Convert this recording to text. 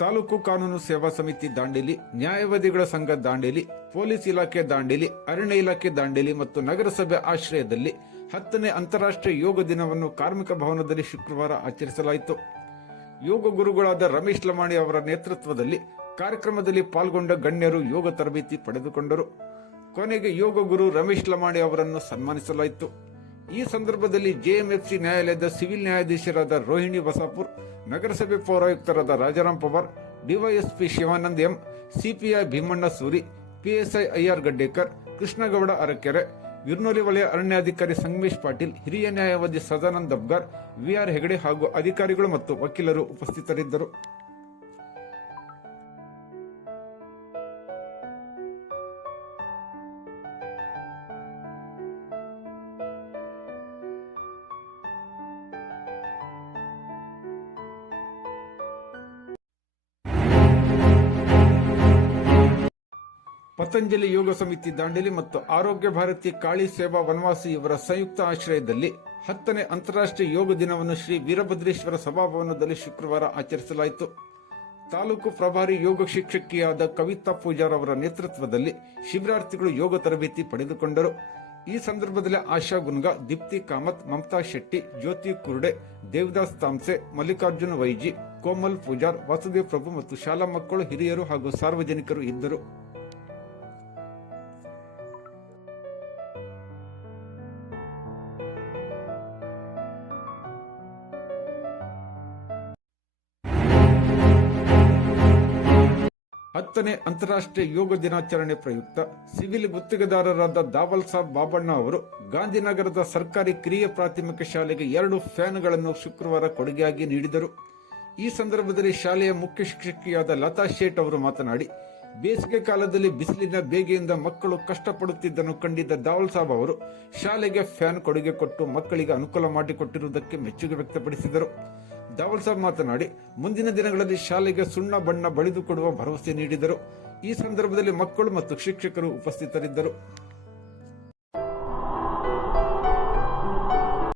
ತಾಲೂಕು ಕಾನೂನು ಸೇವಾ ಸಮಿತಿ ದಾಂಡೇಲಿ, ನ್ಯಾಯವಾದಿಗಳ ಸಂಘ ದಾಂಡೇಲಿ, ಪೊಲೀಸ್ ಇಲಾಖೆ ದಾಂಡೇಲಿ, ಅರಣ್ಯ ಇಲಾಖೆ ದಾಂಡೇಲಿ ಮತ್ತು ನಗರಸಭೆ ಆಶ್ರಯದಲ್ಲಿ 10ನೇ ಅಂತಾರಾಷ್ಟ್ರೀಯ ಯೋಗ ದಿನವನ್ನು ಕಾರ್ಮಿಕ ಭವನದಲ್ಲಿ ಶುಕ್ರವಾರ ಆಚರಿಸಲಾಯಿತು. ಯೋಗ ಗುರುಗಳಾದ ರಮೇಶ್ ಲಮಾಣಿ ಅವರ ನೇತೃತ್ವದಲ್ಲಿ ಕಾರ್ಯಕ್ರಮದಲ್ಲಿ ಪಾಲ್ಗೊಂಡ ಗಣ್ಯರು ಯೋಗ ತರಬೇತಿ ಪಡೆದುಕೊಂಡರು. ಕೊನೆಗೆ ಯೋಗ ಗುರು ರಮೇಶ್ ಲಮಾಣಿ ಅವರನ್ನು ಸನ್ಮಾನಿಸಲಾಯಿತು. ಈ ಸಂದರ್ಭದಲ್ಲಿ ಜೆಎಂಎಫ್ಸಿ ನ್ಯಾಯಾಲಯದ ಸಿವಿಲ್ ನ್ಯಾಯಾಧೀಶರಾದ ರೋಹಿಣಿ ಬಸಾಪುರ್, ನಗರಸಭೆ ಪೌರಾಯುಕ್ತರಾದ Rajaram Pawar, DYSP Shivanand M, CPI Bheemanna Suri, PSI IR Gaddekar, Krishnagowda Arakere, Girnoli ವಲಯ ಅರಣ್ಯಾಧಿಕಾರಿ ಸಂಗಮೇಶ್ ಪಾಟೀಲ್, ಹಿರಿಯ ನ್ಯಾಯವಾದಿ ಸದಾನಂದ್ ದಬ್ಗಾರ್, ವಿಆರ್ ಹೆಗಡೆ ಹಾಗೂ ಅಧಿಕಾರಿಗಳು ಮತ್ತು ವಕೀಲರು ಉಪಸ್ಥಿತರಿದ್ದರು. ಪತಂಜಲಿ ಯೋಗ ಸಮಿತಿ ದಾಂಡೇಲಿ ಮತ್ತು ಆರೋಗ್ಯ ಭಾರತಿ ಕಾಳಿ ಸೇವಾ ವನವಾಸಿ ಇವರ ಸಂಯುಕ್ತ ಆಶ್ರಯದಲ್ಲಿ 10ನೇ ಅಂತಾರಾಷ್ಟ್ರೀಯ ಯೋಗ ದಿನವನ್ನು ಶ್ರೀ ವೀರಭದ್ರೇಶ್ವರ ಸಭಾಭವನದಲ್ಲಿ ಶುಕ್ರವಾರ ಆಚರಿಸಲಾಯಿತು. ತಾಲೂಕು ಪ್ರಭಾರಿ ಯೋಗ ಶಿಕ್ಷಕಿಯಾದ ಕವಿತಾ ಪೂಜಾರ್ ಅವರ ನೇತೃತ್ವದಲ್ಲಿ ಶಿಬಿರಾರ್ಥಿಗಳು ಯೋಗ ತರಬೇತಿ ಪಡೆದುಕೊಂಡರು. ಈ ಸಂದರ್ಭದಲ್ಲಿ ಆಶಾ ಗುನ್ಗಾ, ದೀಪ್ತಿ ಕಾಮತ್, ಮಮತಾ ಶೆಟ್ಟಿ, ಜ್ಯೋತಿ ಕುರ್ಡೆ, ದೇವದಾಸ್ ತಾಮ್ಸೆ, ಮಲ್ಲಿಕಾರ್ಜುನ ವೈಜಿ, ಕೋಮಲ್ ಪೂಜಾರ್, ವಾಸುದೇವ್ ಪ್ರಭು ಮತ್ತು ಶಾಲಾ ಮಕ್ಕಳು, ಹಿರಿಯರು ಹಾಗೂ ಸಾರ್ವಜನಿಕರು ಇದ್ದರು. ಹತ್ತನೇ ಅಂತಾರಾಷ್ಟ್ರೀಯ ಯೋಗ ದಿನಾಚರಣೆ ಪ್ರಯುಕ್ತ ಸಿವಿಲ್ ಗುತ್ತಿಗೆದಾರರಾದ ದಾವಲ್ ಸಾಬ್ ಬಾಬಣ್ಣ ಅವರು ಗಾಂಧಿನಗರದ ಸರ್ಕಾರಿ ಕಿರಿಯ ಪ್ರಾಥಮಿಕ ಶಾಲೆಗೆ 2 ಫ್ಯಾನ್ಗಳನ್ನು ಶುಕ್ರವಾರ ಕೊಡುಗೆಯಾಗಿ ನೀಡಿದರು. ಈ ಸಂದರ್ಭದಲ್ಲಿ ಶಾಲೆಯ ಮುಖ್ಯ ಶಿಕ್ಷಕಿಯಾದ ಲತಾ ಶೇಟ್ ಅವರು ಮಾತನಾಡಿ, ಬೇಸಿಗೆ ಕಾಲದಲ್ಲಿ ಬಿಸಿಲಿನ ಬೇಗೆಯಿಂದ ಮಕ್ಕಳು ಕಷ್ಟಪಡುತ್ತಿದ್ದನ್ನು ಕಂಡಿದ್ದ ದಾವಲ್ ಸಾಬ್ ಅವರು ಶಾಲೆಗೆ ಫ್ಯಾನ್ ಕೊಡುಗೆ ಕೊಟ್ಟು ಮಕ್ಕಳಿಗೆ ಅನುಕೂಲ ಮಾಡಿಕೊಟ್ಟಿರುವುದಕ್ಕೆ ಮೆಚ್ಚುಗೆ ವ್ಯಕ್ತಪಡಿಸಿದರು. ದಾವಲ್ ಸಾಬ್ ಮಾತನಾಡಿ, ಮುಂದಿನ ದಿನಗಳಲ್ಲಿ ಶಾಲೆಗೆ ಸುಣ್ಣ ಬಣ್ಣ ಬಳಿದು ಕೊಡುವ ಭರವಸೆ ನೀಡಿದರು. ಈ ಸಂದರ್ಭದಲ್ಲಿ ಮಕ್ಕಳು ಮತ್ತು ಶಿಕ್ಷಕರು ಉಪಸ್ಥಿತರಿದ್ದರು.